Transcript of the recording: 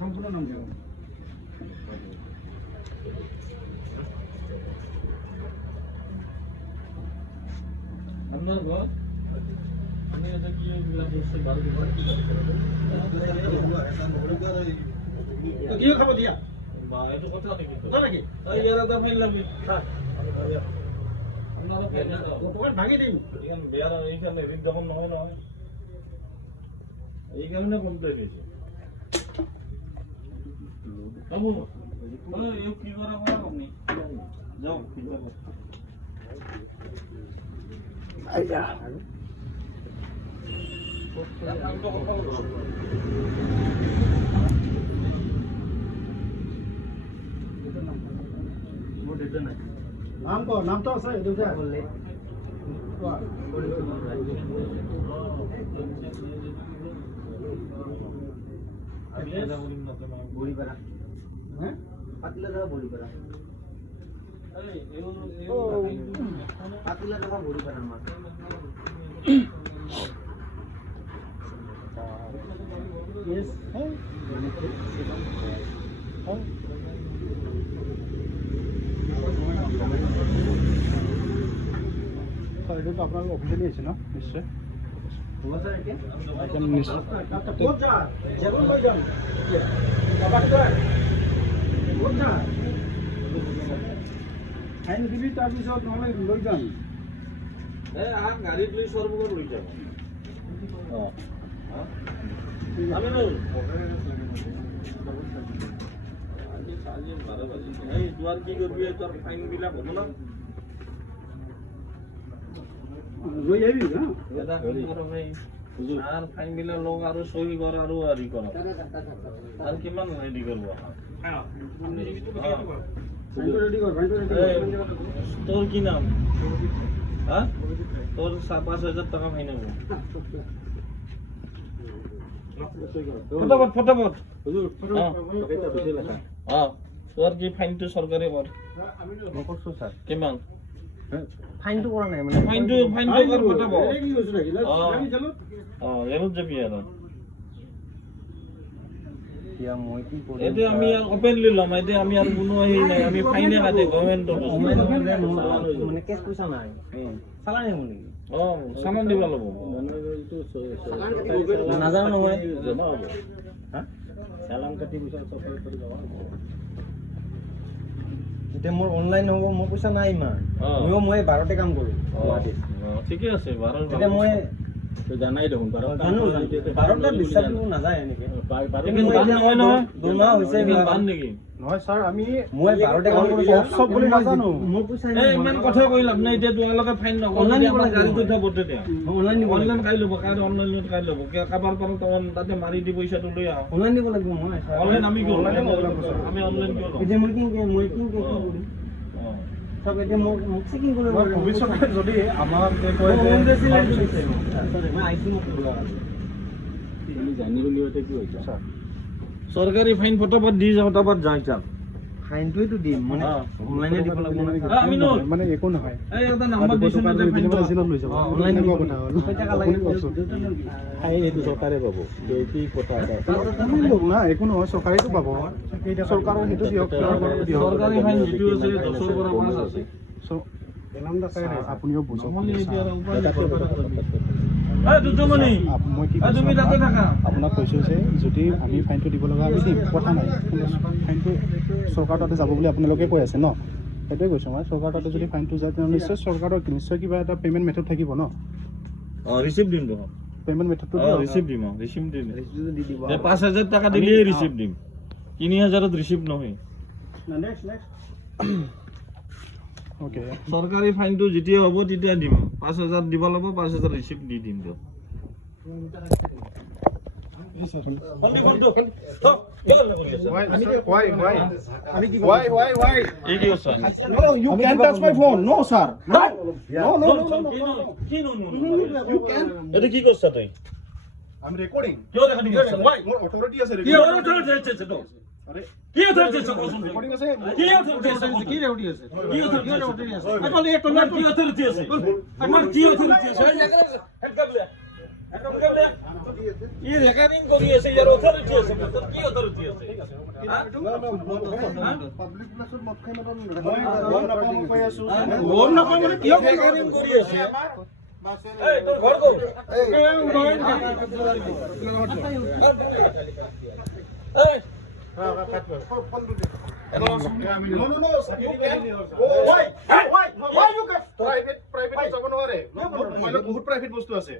সম্পূর্ণ নাম দেব। আপনার ঘর আমি এটা কি বলছি বারো তো কি খাবো দিয়া বা এটা কথা নাকি কথা নাকি এই এরা দা ফাইল লাগবে আপনারা ফাইল দাও পকেট ভাঙি দিই এখানে বেয়ার এইখানে রিক যখন নহয় নহয় এই কারণে কমপ্লিট হয়েছে বাবু এই কি করা করা আপনি যাও চিন্তা কর আইয়া নাম তো আছে দুটা বললে বড়িপাড়া হ্যাঁ পাতিলা জায়গা বড়িপাড়া পাতিলা জায়গা বড়িপাড়া আমার yes hey এটা তো আপনার অফিসিয়ালি আছে না নিশ্চয় আইন দিবি তাৰপিছত নহ'লে লৈ যাম গাড়ীত লৈ সৰ্বগত লৈ যাব আমি নো এই দুৱাৰ কি করবি তোর ফাইন বিলাক হবো না লৈ আহিবি না এটা কি করো ভাই আর ফাইন বিলাক লোক আৰু সহি কৰ আৰু হেৰি কৰ আৰু কিমান ৰেডি কৰিব তোর কি নাম হ্যাঁ তোর 5,000 টাকা ফাইন হবে ফটাফট তোর কি ফাইনটো সরকারে কর মই করছো স্যার কিমান ফাইনটো কৰা নাই মানে ফাইনটো কৰ ফটাফট জেলত যাবি আৰু এতিয়া মই কি কৰিম এতে আমি আর ওপেনলি লম এতে আমি আর কোনো হেই নাই আমি ফাইনে কাটে গভর্নমেন্ট মানে কেছ পইচা নাই চালানি হ'ব নেকি সামান দিব লব নাজানো নহয় চালান কাটি পইচা চফাই কৰি যাব এতিয়া মোৰ অনলাইন হ'ব মোৰ পইচা নাই ইমান মই 12তে কাম কৰোঁ গুৱাহাটীত ঠিকে আছে 12 এতিয়া মই জানাই দেখোন জানো 12টা বিশ্বাস দিব নাযায় এনেকে দুমাহ হৈছে বান নেকি নহয় ছাৰ আমি মই 12তে কাম কৰোঁ চব বুলি নাজানো মোৰ পইচা এই ইমান কথা কৈ লাভ নাই এতিয়া তোমালোকে ফাইন নকৰো অনলাইন দিব আমাৰ লাগিব। গাড়ীটো উঠাব তেতিয়া অনলাইন দিব অনলাইন কাই ল'ব কাই অনলাইনত কাই ল'ব কাবাৰ পৰা তখন তাতে মাৰি দি পইচাটো লৈ আহ অনলাইন দিব লাগিব মই অনলাইন আমি কিয় আমি অনলাইন কিয় ল'ম এতিয়া মই কি কৰিম সব এতিয়া মোক চেকিং কৰিব মই ভৱিষ্যতে যদি আমাক যে কয় মই আইছি মোক জানি বুলিওতে কি হৈছে ছাৰ সৰকাৰি ফাইন ফটাফট দি যাও তাৰপৰ যাই চাপ ফাইনটোৱেতো দিম মানে অনলাইনে দিব লাগিব আমি নো মানে একো নহয় এই এটা নাম্বার দিছ না ফাইন লৈ যাব অনলাইন দিব কথা হ'ল টকা লাগে এইটো চৰকাৰে পাব কি কথা না একো নহয় চৰকাৰেতো পাব চৰকাৰৰ সেইটো দিয়ক সৰকাৰি ফাইন যেটো আছে 10 পৰা 5 আছে আপুনিও বুঝক মই কি তুমি তাতে থাকা আপোনাক কৈছোঁ যে যদি আমি ফাইনটো দিব লগা আমি দিম কথা নাই কিন্তু ফাইনটো চৰকাৰ তাতে যাব বুলি আপোনালোকে কৈ আছে ন সেইটোৱে কৈছোঁ মই চৰকাৰ তাতে যদি ফাইনটো যায় তেনেহ'লে নিশ্চয় চৰকাৰৰ নিশ্চয় কিবা এটা পে'মেণ্ট মেথড থাকিব ন রিসিভ দিম দেখো পে'মেণ্ট মেথডটো রিসিভ দিম রিসিভ দিম 5,000 টাকা দিলেই রিসিভ দিম 3,000ত রিসিভ নহয় অ'কে সরকারি ফাইনটো যেতিয়া হ'ব তেতিয়া দিম 5,000 দিব লাগিব 5,000 রিসিভ দি দিম তো এই কি আছে You can't touch my phone. No, sir. No. No. কি নো এটা কি করছ তুই I'm recording. কিয় দেখা দিছ ভাই More authority আছে কি authority আছে তো আরে কি authority আছে recording আছে কি authority আছে কি authority আছে কি authority আছে আরে এক তোমার কি authority আছে আমার কি authority আছে হেড কাবলে ই রেকর্ডিং কৰি আছে ইয়াৰ অথৰিটি আছে তোৰ কি অথৰিটি আছে পাব্লিক প্লেছত মদ খাই গম নাপাওঁ মই কৈ আছো গম নাপাওঁ মানে কিয় ৰেকৰ্ডিং কৰি আছে এই তোৰ ঘৰ ক'ত এই বহুত প্ৰাইভেট বস্তু আছে